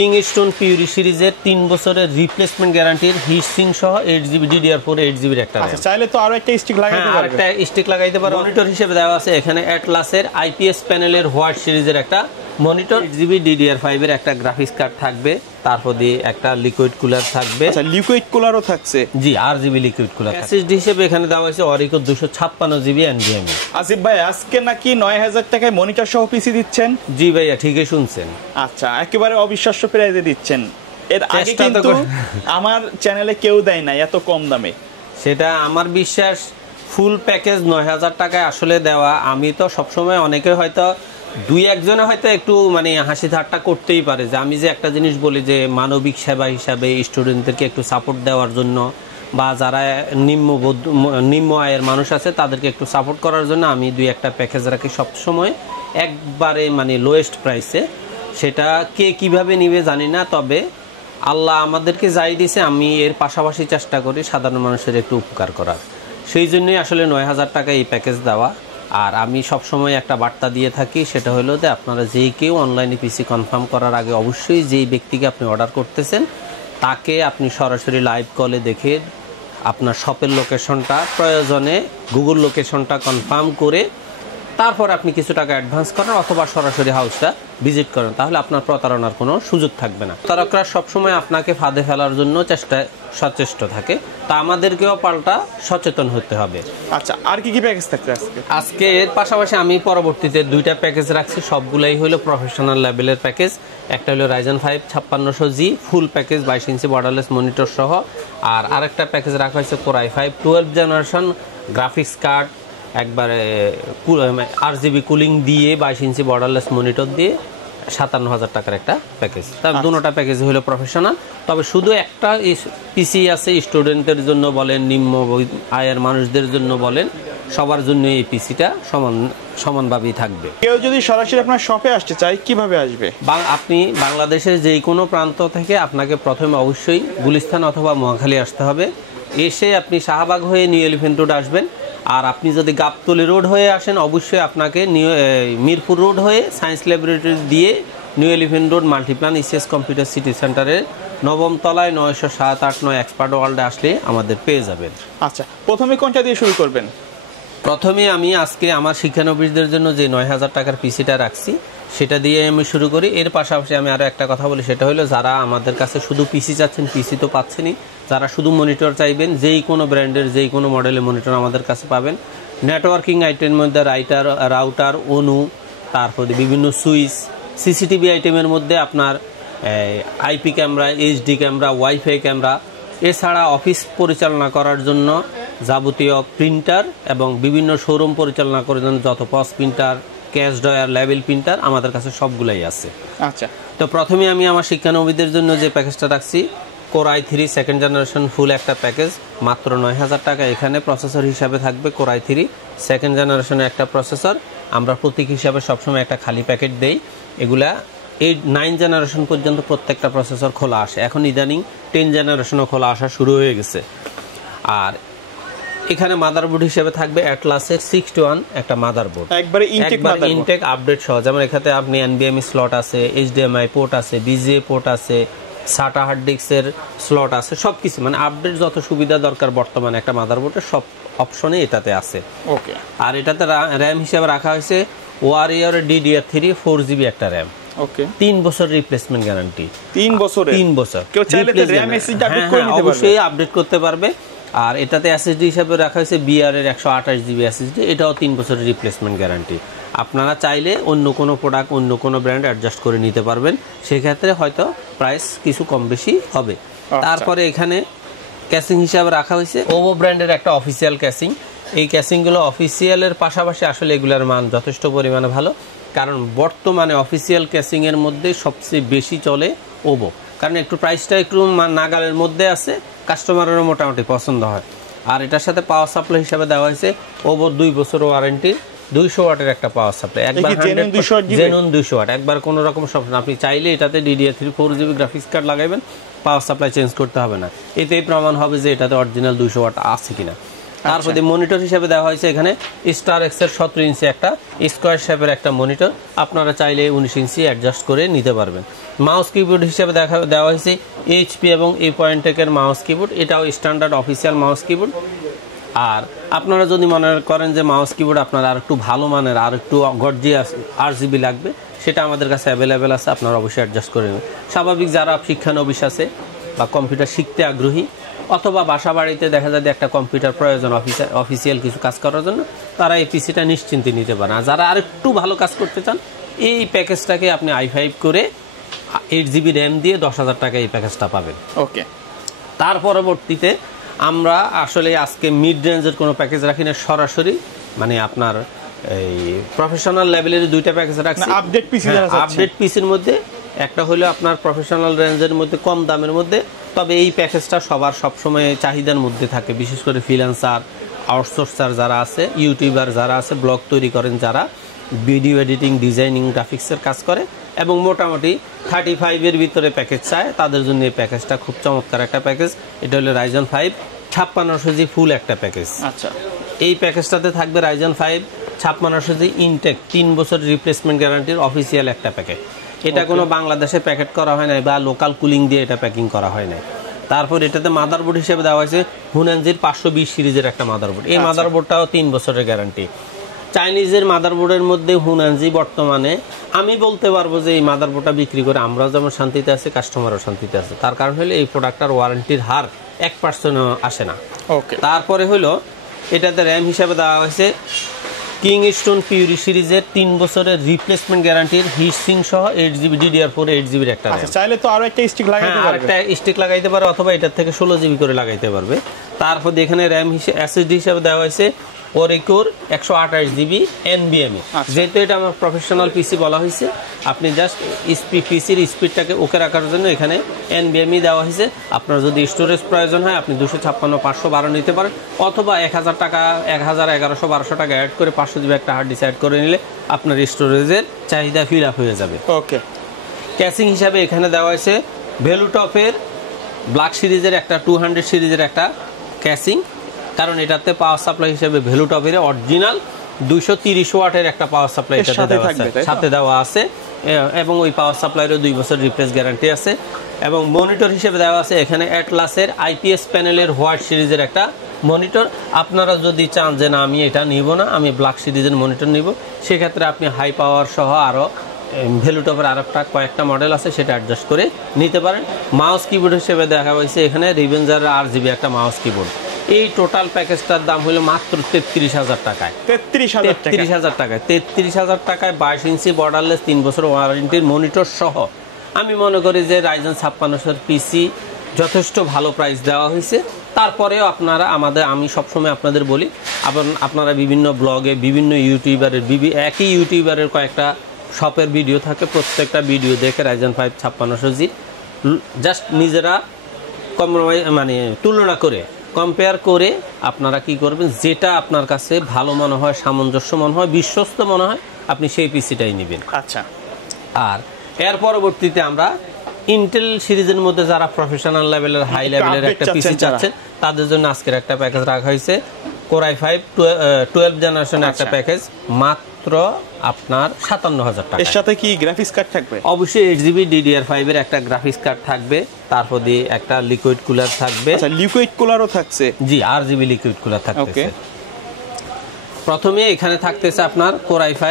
Kingston puree সিরিজের 3 বছরের replacement গ্যারান্টির heat sink সহ 8GB DDR4 8GB এর একটা আচ্ছা, চাইলে তো আরো একটা স্টিক লাগাইতে পারবে। একটা স্টিক লাগাইতে পারো। মনিটর হিসেবে দেওয়া আছে এখানে অ্যাটলাসের IPS প্যানেলের হোয়াইট সিরিজের একটা মনিটর, 8GB DDR5 এর একটা গ্রাফিক্স কার্ড থাকবে, তারপর দিয়ে একটা লিকুইড কুলার থাকবে। আচ্ছা, লিকুইড কুলারও থাকছে। জি, RGB লিকুইড কুলার। SSD হিসেবে এখানে দেওয়া হয়েছে Orico 256GB NVMe। আসিফ ভাই, আজকে নাকি 9000 টাকায় মনিটর সহ পিসি দিচ্ছেন? জি ভাইয়া, ঠিকই শুনছেন। আচ্ছা, একেবারে অবিশ্বাস্য প্রাইসে দিচ্ছেন। এর আগে কিন্তু আমার চ্যানেলে কেউ দেয় না এত কম দামে। সেটা আমার বিশ্বাস। ফুল প্যাকেজ 9000 টাকায় আসলে দেওয়া। আমি তো সবসময়, অনেকে হয়তো দুই একজনে হয়তো একটু মানে হাসি ঠাট্টা করতেই পারে যে আমি যে একটা জিনিস বলি যে মানবিক সেবা হিসাবে স্টুডেন্টদেরকে একটু সাপোর্ট দেওয়ার জন্য, বা যারা নিম্ন আয়ের মানুষ আছে তাদেরকে একটু সাপোর্ট করার জন্য আমি দুই একটা প্যাকেজ রাখি সবসময় একবারে মানে লোয়েস্ট প্রাইসে। সেটা কে কিভাবে নিবে জানি না, তবে আল্লাহ আমাদেরকে যাই দিয়েছে আমি এর পাশাপাশি চেষ্টা করি সাধারণ মানুষের একটু উপকার করার। সেই জন্যই আসলে 9000 টাকা এই প্যাকেজ দেওয়া। আর আমি সবসময় একটা বার্তা দিয়ে থাকি, সেটা হলো যে আপনারা যেই কেউ অনলাইনে পিসি কনফার্ম করার আগে অবশ্যই যেই ব্যক্তিকে আপনি অর্ডার করতেছেন তাকে আপনি সরাসরি লাইভ কলে দেখে আপনার শপের লোকেশনটা, প্রয়োজনে গুগল লোকেশনটা কনফার্ম করে তারপর আপনি কিছু টাকা অ্যাডভান্স করেন অথবা সরাসরি হাউসটা ভিজিট করেন, তাহলে আপনার প্রতারণার কোনো সুযোগ থাকবে না। প্রতারকরা সবসময় আপনাকে ফাঁদে ফেলার জন্য সচেষ্ট থাকে, তা আমাদেরকেও পাল্টা সচেতন হতে হবে। আচ্ছা, আর কি কি প্যাকেজ থাকছে আজকে? এর পাশাপাশি আমি পরবর্তীতে দুইটা প্যাকেজ রাখছি, সবগুলাই হলো প্রফেশনাল লেভেলের প্যাকেজ। একটা হলো Ryzen 5 5600G ফুল প্যাকেজ 22 ইঞ্চি বর্ডারলেস মনিটর সহ, আর আরেকটা প্যাকেজ রাখা হয়েছে Core i5 12 generation graphics card, একবারে RGB কুলিং দিয়ে 22 ইঞ্চি বর্ডারলেস মনিটর দিয়ে 57000 টাকার একটা প্যাকেজ। তার দুটোটা প্যাকেজ হলো প্রফেশনাল। তবে শুধু একটা পিসি আছে স্টুডেন্টের জন্য বলেন, নিম্ন আয়ের মানুষদের জন্য বলেন, সবার জন্য এই পিসিটা সমানভাবেই থাকবে। কেউ যদি সরাসরি আপনার শপে আসতে চায় কিভাবে আসবে? আপনি বাংলাদেশের যে কোনো প্রান্ত থেকে আপনাকে প্রথমে অবশ্যই গুলিস্তান অথবা মহাখালী আসতে হবে। এসে আপনি শাহবাগ হয়ে নিউ এলিফ্যান্ট রোড আসবেন। আর আপনি যদি গাবতলী রোড হয়ে আসেন অবশ্যই আপনাকে মিরপুর রোড হয়ে সায়েন্স ল্যাবরেটরি দিয়ে new elephant road Multiplan ECS computer city সেন্টারের 9ম তলায় 907-9 এক্সপার্ট ওয়ার্ল্ডে আসলে আমাদের পেয়ে যাবেন। আচ্ছা, প্রথমে কোনটা দিয়ে শুরু করবেন? প্রথমে আমি আজকে আমার শিক্ষানবিশদের জন্য যে 9000 টাকার পিসিটা রাখছি সেটা দিয়ে আমি শুরু করি। এর পাশাপাশি আমি আরও একটা কথা বলি, সেটা হলো যারা আমাদের কাছে শুধু পিসি চাচ্ছেন, পিসি তো পাচ্ছেনই, যারা শুধু মনিটর চাইবেন যেই কোনো ব্র্যান্ডের যেই কোনো মডেলের মনিটর আমাদের কাছে পাবেন। নেটওয়ার্কিং আইটেমের মধ্যে রাউটার, অনু, তারপরে বিভিন্ন সুইচ, সিসিটিভি আইটেমের মধ্যে আপনার IP camera, HD camera, wifi camera, এছাড়া অফিস পরিচালনা করার জন্য যাবতীয় প্রিন্টার এবং বিভিন্ন শোরুম পরিচালনা করার জন্য যত POS printer, cash drawer, label printer আমাদের কাছে সবগুলাই আছে। আচ্ছা, তো প্রথমে আমি আমার শিক্ষানবিশদের জন্য যে প্যাকেজটা রাখছি Core i3 সেকেন্ড জেনারেশন ফুল একটা প্যাকেজ, মাত্র 9000 টাকা। এখানে প্রসেসর হিসাবে থাকবে Core i3 সেকেন্ড জেনারেশনের একটা প্রসেসর। আমরা প্রতীক হিসাবে সবসময় একটা খালি প্যাকেট দেই। এগুলা 9 জেনারেশন পর্যন্ত প্রত্যেকটা প্রসেসর খোলা আসে। এখন ইদানিং 10 জেনারেশনও খোলা আসা শুরু হয়ে গেছে। আর এখানে মাদারবোর্ড হিসেবে থাকবে অ্যাটলাসের 6-1 একটা মাদারবোর্ড, একবারে ইনটেক আপডেট সহ। যেমন এখানে আপনি NVMe স্লট আছে, HDMI পোর্ট আছে, BGA পোর্ট আছে, SATA হার্ড ডিস্কের স্লট আছে, সব কিছু মানে আপডেট যত সুবিধা দরকার বর্তমানে একটা মাদারবোর্ডের সব অপশনে এটাতে আছে। ওকে। আর এটাতে র্যাম হিসেবে রাখা হয়েছে Warrior DDR3 4GB একটা র্যাম। ওকে। 3 বছর রিপ্লেসমেন্ট গ্যারান্টি। 3 বছরে? 3 বছর। কেউ চাইলে র্যাম এসএসডি আপডেট করে নিতে পারবে? অবশ্যই আপডেট করতে পারবে। আর এটাতে SSD হিসাবে রাখা হয়েছে BR এর 128GB SSD, এটাও 3 বছরের রিপ্লেসমেন্ট গ্যারান্টি। আপনারা চাইলে অন্য কোনো প্রোডাক্ট, অন্য কোনো ব্র্যান্ড অ্যাডজাস্ট করে নিতে পারবেন, সেক্ষেত্রে হয়তো প্রাইস কিছু কম বেশি হবে। তারপরে এখানে ক্যাসিং হিসাবে রাখা হয়েছে ওভো ব্র্যান্ডের একটা অফিসিয়াল ক্যাসিং। এই ক্যাসিংগুলো অফিসিয়ালের পাশাপাশি আসলে এগুলোর মান যথেষ্ট পরিমাণে ভালো, কারণ বর্তমানে অফিসিয়াল ক্যাসিংয়ের মধ্যে সবচেয়ে বেশি চলে ওভো, কারণ একটু প্রাইসটা একটু নাগালের মধ্যে আছে, কাস্টমারেরও মোটামুটি পছন্দ হয়। আর এটার সাথে পাওয়ার সাপ্লাই হিসাবে দেওয়া হয়েছে ওভোর 2 বছর ওয়ারেন্টি, 200 ওয়াটের একটা পাওয়ার সাপ্লাই, একবার জেনুইন 200 ওয়াট, একবার কোনো রকম সমস্যা। আপনি চাইলে এটাতে DDR3 4GB গ্রাফিক্স কার্ড লাগাবেন, পাওয়ার সাপ্লাই চেঞ্জ করতে হবে না। এতেই প্রমাণ হবে যে এটাতে অরিজিনাল 200 ওয়াট আছে কিনা। তারপরে মনিটর হিসেবে দেওয়া হয়েছে এখানে স্টার এক্সের 17 ইঞ্চি একটা স্কোয়ার শেপের একটা মনিটর, আপনারা চাইলে 19 ইঞ্চি অ্যাডজাস্ট করে নিতে পারবেন। মাউস কিবোর্ড হিসেবে দেওয়া হয়েছে এইচপি এবং এই পয়েন্টেকের মাউস কিবোর্ড, এটাও স্ট্যান্ডার্ড অফিসিয়াল মাউস কিবোর্ড। আর আপনারা যদি মনে করেন যে মাউস কিবোর্ড আপনারা আর একটু ভালো মানের আর একটু গর্জিয়াস RGB লাগবে, সেটা আমাদের কাছে অ্যাভেলেবেল আছে, আপনারা অবশ্যই অ্যাডজাস্ট করে নেবেন। স্বাভাবিক যারা শিক্ষানবিশ আছে বা কম্পিউটার শিখতে আগ্রহী, অথবা বাসা বাড়িতে দেখা যায় একটা কম্পিউটার প্রয়োজন অফিসিয়াল কিছু কাজ করার জন্য, তারা এই পিসিটা নিশ্চিন্তে নিতে পারেন। আর যারা আর একটু ভালো কাজ করতে চান, এই প্যাকেজটাকে আপনি i5 করে 8GB র্যাম দিয়ে 10,000 টাকা এই প্যাকেজটা পাবেন। ওকে, তার পরবর্তীতে আমরা আসলে আজকে মিড রেঞ্জের কোনো প্যাকেজ রাখি না, সরাসরি মানে আপনার এই প্রফেশনাল লেভেলের দুইটা প্যাকেজ রাখছি। আপডেট পিসির মধ্যে একটা হলো আপনার প্রফেশনাল রেঞ্জের মধ্যে কম দামের মধ্যে, তবে এই প্যাকেজটা সবার সবসময় চাহিদার মধ্যে থাকে, বিশেষ করে ফ্রিল্যান্সার, আউটসোর্সার যারা আছে, ইউটিউবার যারা আছে, ব্লগ তৈরি করেন যারা, ভিডিও এডিটিং, ডিজাইনিং, গ্রাফিক্সের কাজ করে এবং মোটামুটি 35-এর ভিতরে প্যাকেজ চায়, তাদের জন্য এই প্যাকেজটা খুব চমৎকার একটা প্যাকেজ। এটা হলো Ryzen 5 5600G ফুল একটা প্যাকেজ। আচ্ছা, এই প্যাকেজটাতে থাকবে Ryzen 5 5600G ইনটেক 3 বছর রিপ্লেসমেন্ট গ্যারান্টির অফিসিয়াল একটা প্যাকেট। এটা কোনো বাংলাদেশে প্যাকেট করা হয় নাই বা লোকাল কুলিং দিয়ে এটা প্যাকিং করা হয় নাই। তারপর এটাতে মাদারবোর্ড হিসেবে দেওয়া হয়েছে হুনানজির 520 সিরিজের একটা মাদারবোর্ড। এই মাদারবোর্ডটাও 3 বছরের গ্যারান্টি। চাইনিজের মাদারবোর্ডের মধ্যে হুনানজি বর্তমানে আমি বলতে পারবো যে এই মাদারবোর্ডটা বিক্রি করে আমরা যেমন শান্তিতে আছে, কাস্টমারও শান্তিতে আছে। তার কারণ হলো এই প্রোডাক্টটার ওয়ারেন্টির হার 1%ও আসে না। ওকে, তারপরে হলো এটাতে র্যাম হিসাবে দেওয়া হয়েছে কিংস্টোন পিউরি সিরিজের 3 বছরের রিপ্লেসমেন্ট গ্যারান্টির হিটসিং সহ 8GB DDR4 8GB একটা র্যাম। চাইলে তো আরো একটা স্টিক লাগাইতে পারবে, একটা স্টিক লাগাইতে পারে অথবা এটার থেকে 16GB করে লাগাইতে পারবে। তারপর এখানে র্যাম হিসেবে SSD হিসাবে দেওয়া হয়েছে ওরিকোর 128GB NVMe। যেহেতু এটা আমার প্রফেশনাল পিসি বলা হয়েছে, আপনি জাস্ট পিসির স্পিডটাকে ওকে রাখার জন্য এখানে NVMe দেওয়া হয়েছে। আপনার যদি স্টোরেজ প্রয়োজন হয় আপনি 256 512 নিতে পারেন, অথবা 1000 টাকা 1100 1200 টাকা অ্যাড করে 500GB একটা হার্ড ডিস্ক অ্যাড করে নিলে আপনার স্টোরেজের চাহিদা ফিল আপ হয়ে যাবে। ওকে, ক্যাসিং হিসাবে এখানে দেওয়া হয়েছে ভ্যালুটপের ব্ল্যাক সিরিজের একটা 200 সিরিজের একটা ক্যাসিং, কারণ এটাতে পাওয়ার সাপ্লাই হিসেবে ভ্যালুটপের অরিজিনাল 230 ওয়াটের একটা পাওয়ার সাপ্লাই সাথে দেওয়া আছে এবং ওই পাওয়ার সাপ্লাইয়েরও 2 বছর রিপ্লেস গ্যারান্টি আছে। এবং মনিটর হিসেবে দেওয়া আছে এখানে অ্যাটলাসের IPS প্যানেলের হোয়াইট সিরিজের একটা মনিটর। আপনারা যদি চান যে না আমি এটা নিব না, আমি ব্ল্যাক সিরিজের মনিটর নিব, সেক্ষেত্রে আপনি হাই পাওয়ার সহ আরও ভ্যালুটপের আর কয়েকটা মডেল আছে, সেটা অ্যাডজাস্ট করে নিতে পারেন। মাউস কিবোর্ড হিসেবে দেখা হয়েছে এখানে রিভেঞ্জারের RGB একটা মাউস কিবোর্ড। এই টোটাল প্যাকেজটার দাম হলো মাত্র 33,000 টাকায়। 33,000 টাকায় 33,000 টাকায় 22 ইঞ্চি বর্ডারলেস 3 বছর ওয়ারেন্টির মনিটর সহ আমি মনে করি যে Ryzen 5600 পিসি যথেষ্ট ভালো প্রাইস দেওয়া হয়েছে। তারপরেও আপনারা আমি সবসময় আপনাদের বলি, আপনারা বিভিন্ন ব্লগে বিভিন্ন ইউটিউবারের একই ইউটিউবারের কয়েকটা শপের ভিডিও থাকে, প্রত্যেকটা ভিডিও দেখে Ryzen 5 5600G জাস্ট নিজেরা তুলনা করে কম্পেয়ার করে আপনারা কি করবেন, যেটা আপনার কাছে ভালো মনে হয়, সামঞ্জস্য মনে হয়, বিশ্বস্ত মনে হয়, আপনি সেই পিসিটাই নেবেন। আচ্ছা, আর এর পরবর্তীতে আমরা ইন্টেল সিরিজের মধ্যে যারা প্রফেশনাল লেভেলের হাই লেভেলের একটা পিসি চাচ্ছেন তাদের জন্য আজকের একটা প্যাকেজ রাখা হয়েছে Core i5 12 জেনারেশনের একটা প্যাকেজ মাত্র আপনার 57,000 টাকা। এর সাথে কি গ্রাফিক্স কার্ড থাকবে? অবশ্যই 8GB DDR5 এর একটা গ্রাফিক্স কার্ড থাকবে, তারপর দিয়ে একটা লিকুইড কুলার থাকবে। আচ্ছা, লিকুইড কুলারও থাকছে? জি, RGB লিকুইড কুলার থাকতেছে। প্রথমে এখানে থাকতেছে আপনার Core i5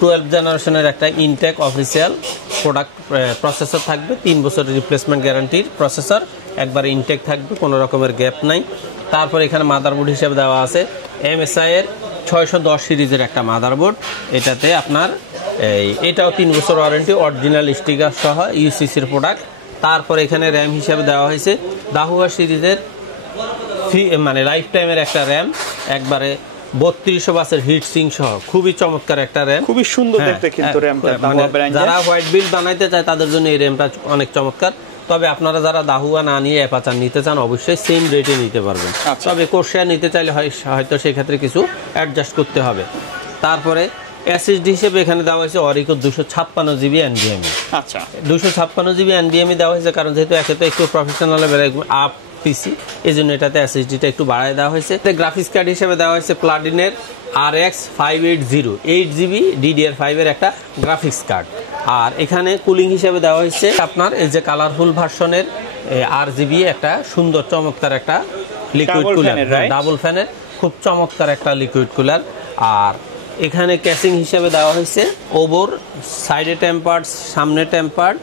12 জেনারেশনের একটা ইনটেক অফিসিয়াল প্রোডাক্ট প্রসেসর থাকবে, 3 বছরের রিপ্লেসমেন্ট গ্যারান্টির প্রসেসর, একবারে ইনটেক থাকবে, কোনো রকমের গ্যাপ নাই। তারপর এখানে মাদারবোর্ড হিসেবে দেওয়া আছে MSI এর 610 সিরিজের একটা মাদারবোর্ড। এটাতে আপনার এটাও 3 বছর ওয়ারেন্টি, অরিজিনাল স্টিকার সহ ইউসিসির প্রোডাক্ট। তারপর এখানে র্যাম হিসেবে দেওয়া হয়েছে দাহুয়া সিরিজের লাইফ টাইমের একটা র্যাম, একবারে 3200 বাসের হিট সিং সহ খুবই চমৎকার একটা র্যাম, খুবই সুন্দর দেখতে কিন্তু র্যামটা। যারা হোয়াইট বিল্ড বানাইতে চায় তাদের জন্য এই র্যামটা অনেক চমৎকার। তবে আপনারা যারা দাহুয়া না নিয়ে অ্যাপাচার নিতে চান অবশ্যই সেম রেটে নিতে পারবেন। তবে কোর্সার নিতে চাইলে হয়তো সেক্ষেত্রে কিছু অ্যাডজাস্ট করতে হবে। তারপরে SSD হিসেবে এখানে দেওয়া হয়েছে অরিকোর 256GB NVMe। আচ্ছা, 256GB NVMe দেওয়া হয়েছে কারণ যেহেতু একে তো একটু প্রফেশনাল লেভেলের আপ পিসি, এই জন্য এটাতে SSDটা একটু বাড়ায় দেওয়া হয়েছে। গ্রাফিক্স কার্ড হিসেবে দেওয়া হয়েছে প্লাটিনের RX 580 8GB DDR5 এর একটা গ্রাফিক্স কার্ড। আর এখানে কুলিং হিসেবে দেওয়া হয়েছে আপনার এই যে কালারফুল ভার্সনের RGB একটা সুন্দর চমৎকার একটা লিকুইড কুলার, ডাবল ফ্যানের খুব চমৎকার একটা লিকুইড কুলার। আর এখানে ক্যাসিং হিসেবে দেওয়া হয়েছে ওভর, সাইডে টেম্পার্ড, সামনে টেম্পার্ড,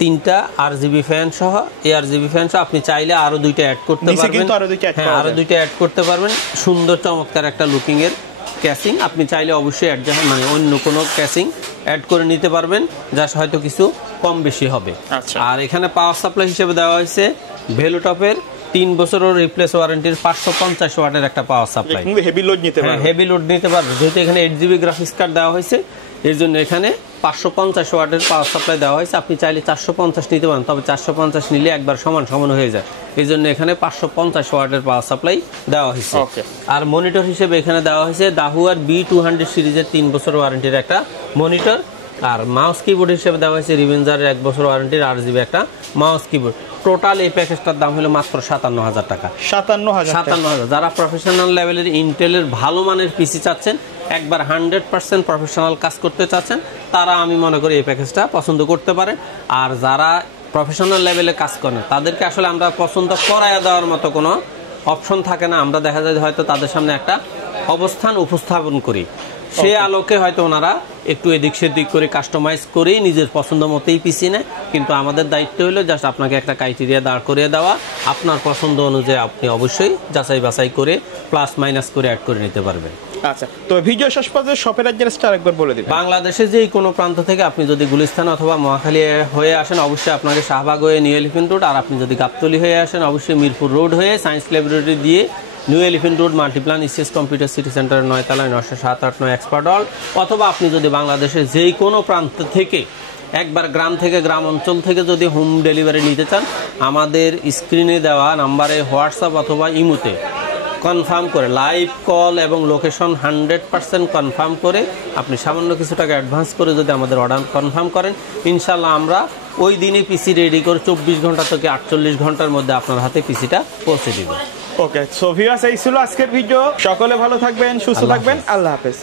3টা RGB ফ্যান সহ, ARGB ফ্যান সহ। আপনি চাইলে আরো 2টা অ্যাড করতে পারবেন, হ্যাঁ আরো 2টা অ্যাড করতে পারবেন। সুন্দর চমৎকার একটা লুকিং এর ক্যাসিং, আপনি চাইলে অবশ্যই অ্যাডজাস্ট মানে অন্য কোনো ক্যাসিং অ্যাড করে নিতে পারবেন, যা হয়তো কিছু কম বেশি হবে। আর এখানে পাওয়ার সাপ্লাই হিসেবে দেওয়া হয়েছে ভেলোটপের 3 বছরের রিপ্লেস ওয়ারেন্টির 550 ওয়াটের একটা পাওয়ার সাপ্লাই, হেভি লোড নিতে পারবে, হেভি লোড নিতে পারবে। যেহেতু এখানে 8GB গ্রাফিক্স কার্ড দেওয়া হয়েছে, এর জন্য এখানে 550 ওয়াটের পাওয়ার সাপ্লাই দেওয়া হয়েছে। আপনি চাইলে 450 নিতে পারেন, তবে 450 নিলে একবার সমান সমান হয়ে যায়, এই জন্য এখানে 550 ওয়াটের পাওয়ার সাপ্লাই দেওয়া হয়েছে। আর মনিটর হিসেবে এখানে দেওয়া হয়েছে দাহুয়ার B200 সিরিজের 3 বছর ওয়ারেন্টির একটা মনিটর। আর মাউস কিবোর্ড হিসেবে দেওয়া হয়েছে রিভেঞ্জারের 1 বছর ওয়ারেন্টির RGB একটা মাউস কিবোর্ড। টোটাল এই প্যাকেজটার দাম হলো মাত্র 57,000 টাকা। 57,000। যারা প্রফেশনাল লেভেলের ইন্টেলের ভালো মানের পিসি চাচ্ছেন, একবার 100% প্রফেশনাল কাজ করতে চাচ্ছেন, তারা আমি মনে করি এই প্যাকেজটা পছন্দ করতে পারে। আর যারা প্রফেশনাল লেভেলে কাজ করেন, তাদেরকে আসলে আমরা পছন্দ করাইয়া দেওয়ার মতো কোনো অপশন থাকে না। আমরা দেখা যায় হয়তো তাদের সামনে একটা অবস্থান উপস্থাপন করি, সে আলোকে হয়তো ওনারা একটু এদিক সেদিক করে কাস্টমাইজ করে নিজের পছন্দ মতোই পিসি নেয়। কিন্তু আমাদের দায়িত্ব হলো জাস্ট আপনাকে একটা ক্রাইটেরিয়া দাঁড় করিয়ে দেওয়া, আপনার পছন্দ অনুযায়ী আপনি অবশ্যই যাচাই বাছাই করে প্লাস মাইনাস করে অ্যাড করে নিতে পারবেন। আচ্ছা, তো ভিডিও শেষ পর্যন্ত শপের অ্যাড্রেসটা আরেকবার বলে দিন। বাংলাদেশের যে কোনো প্রান্ত থেকে আপনি যদি গুলিস্তান অথবা মহাখালী হয়ে আসেন, অবশ্যই আপনাকে শাহবাগ হয়ে নিউ এলিফ্যান্ট রোড, আর আপনি যদি গাবতলী হয়ে আসেন, অবশ্যই মিরপুর রোড হয়ে সায়েন্স ল্যাবরেটরি দিয়ে new elephant road Multiplan ECS computer city সেন্টারের 9 তলায় 907-8 এক্সপার্ট হল। অথবা আপনি যদি বাংলাদেশের যেই কোনো প্রান্ত থেকে, একবার গ্রাম থেকে, গ্রাম অঞ্চল থেকে যদি হোম ডেলিভারি নিতে চান, আমাদের স্ক্রিনে দেওয়া নাম্বারে হোয়াটসঅ্যাপ অথবা ইমোতে কনফার্ম করে লাইভ কল এবং লোকেশন 100% কনফার্ম করে আপনি সামান্য কিছু টাকা অ্যাডভান্স করে যদি আমাদের অর্ডার কনফার্ম করেন, ইনশাল্লাহ আমরা ওই দিনই পিসি রেডি করে 24 ঘন্টা থেকে 48 ঘন্টার মধ্যে আপনার হাতে পিসিটা পৌঁছে দিব। ওকে, সো ভিউয়ার্স, এই ছিল আজকের ভিডিও। সকলে ভালো থাকবেন, সুস্থ থাকবেন, আল্লাহ হাফেজ।